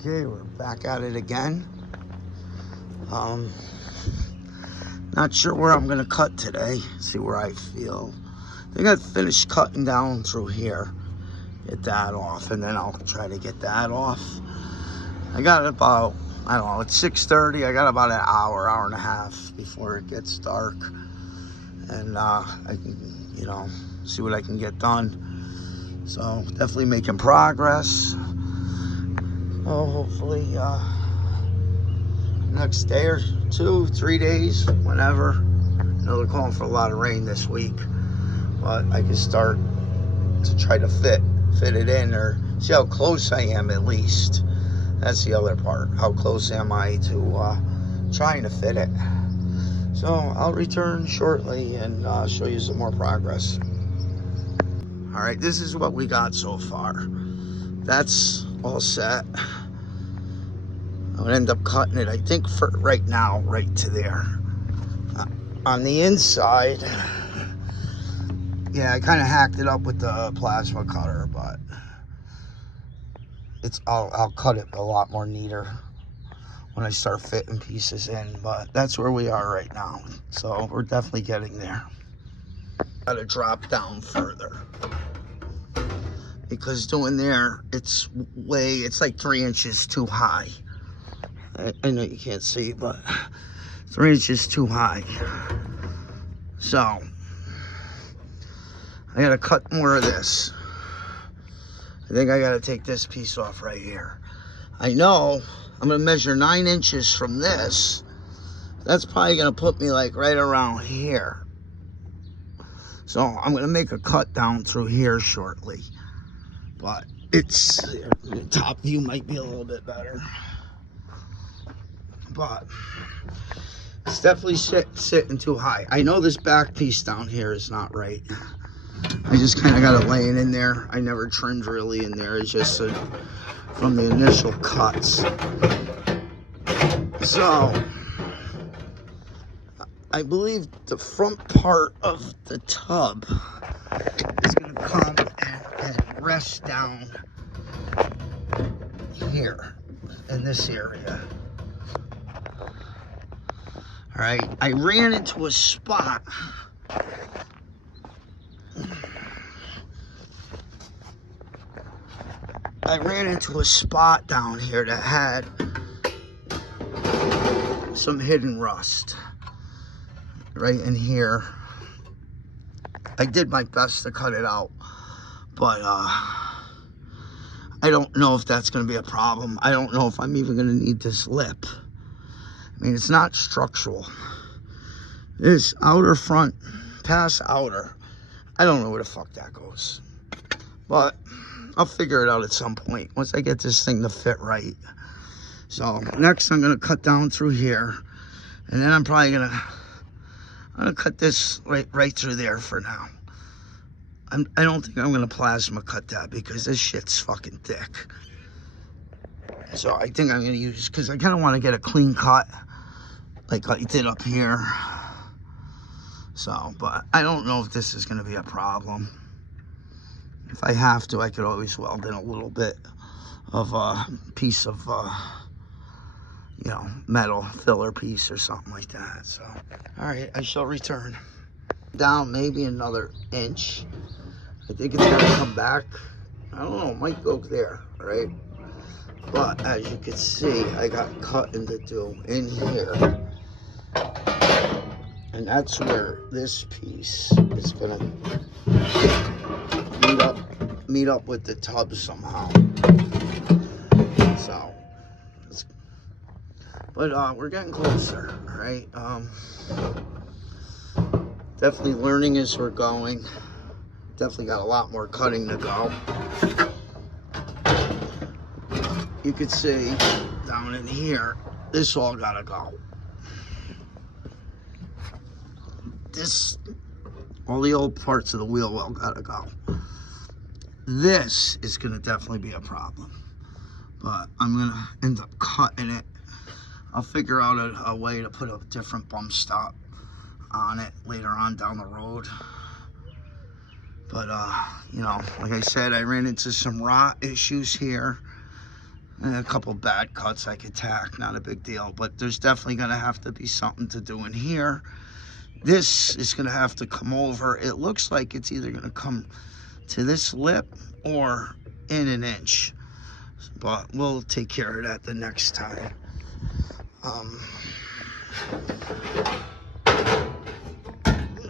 Okay, we're back at it again. Not sure where I'm gonna cut today. See where I feel. I think I finished cutting down through here. Get that off, and then I'll try to get that off. I got about, I don't know, it's 6:30. I got about an hour and a half before it gets dark, and I can, see what I can get done. So definitely making progress. Oh, hopefully next day or 2, 3 days, whenever. I know they're calling for a lot of rain this week, but I can start to try to fit it in, or see how close I am at least. That's the other part. How close am I to trying to fit it? So I'll return shortly and show you some more progress. All right, this is what we got so far. That's all set. I'm gonna end up cutting it, I think, for right now, right to there. On the inside, yeah, I kind of hacked it up with the plasma cutter, but I'll cut it a lot more neater when I start fitting pieces in. But that's where we are right now, so we're definitely getting there. Gotta drop down further, because doing there, it's like 3 inches too high. I know you can't see, but 3 inches too high. So I gotta cut more of this. I think I gotta take this piece off right here. I know I'm gonna measure 9 inches from this. That's probably gonna put me like right around here. So I'm gonna make a cut down through here shortly. But the top view might be a little bit better. But it's definitely sitting too high. I know this back piece down here is not right. I just kind of got it laying in there. I never trimmed really in there. It's just from the initial cuts. So I believe the front part of the tub is going to come and rest down here in this area. All right, I ran into a spot. Down here that had some hidden rust right in here. I did my best to cut it out, but I don't know if that's going to be a problem. I don't know if I'm even going to need this lip. I mean, it's not structural. This outer front, past outer, I don't know where the fuck that goes. But I'll figure it out at some point once I get this thing to fit right. So next I'm gonna cut down through here, and then I'm probably gonna cut this right through there for now. I don't think I'm gonna plasma cut that because this shit's fucking thick. So I think I'm gonna use, because I kind of want to get a clean cut like I did up here. So, but I don't know if this is gonna be a problem. If I have to, I could always weld in a little bit of a piece of, metal filler piece or something like that. So, all right, I shall return. Down maybe another inch. I think it's gonna come back. I don't know, it might go there, right? But as you can see, I got cutting to do in here. And that's where this piece is gonna meet up with the tub somehow. So, but we're getting closer, all right? Definitely learning as we're going. Definitely got a lot more cutting to go. You could see down in here, this all gotta go. All the old parts of the wheel well gotta go. This is gonna definitely be a problem, but I'm gonna end up cutting it. I'll figure out a way to put a different bump stop on it later on down the road. But like I said, I ran into some rot issues here. And a couple bad cuts I could tack, not a big deal. But there's definitely going to have to be something to do in here. This is going to have to come over. It looks like it's either going to come to this lip or in an inch. But we'll take care of that the next time.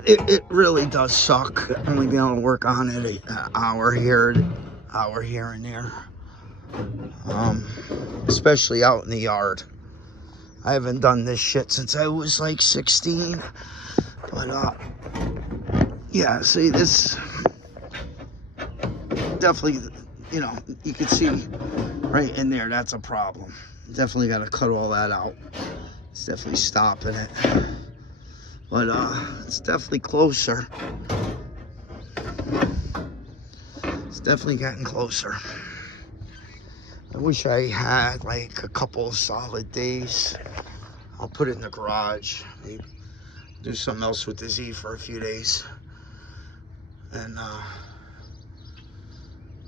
It really does suck only being able to work on it an hour here and there. Especially out in the yard. I haven't done this shit since I was like 16. But yeah, see, this definitely, you know, you can see right in there, that's a problem. Definitely got to cut all that out. It's definitely stopping it. But it's definitely closer. It's definitely getting closer. I wish I had like a couple of solid days. I'll put it in the garage. Maybe do something else with the Z for a few days. And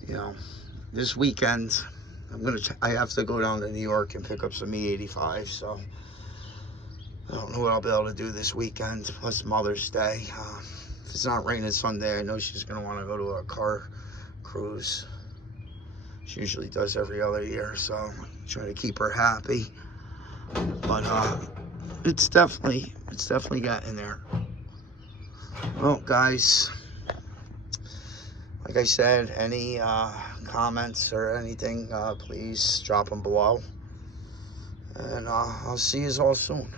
you know, this weekend I have to go down to New York and pick up some E85. So I don't know what I'll be able to do this weekend. Plus Mother's Day. If it's not raining Sunday, I know she's gonna want to go to a car cruise. She usually does every other year, so try to keep her happy. But it's definitely getting there. Well, guys, like I said, any comments or anything, please drop them below. And I'll see you all soon.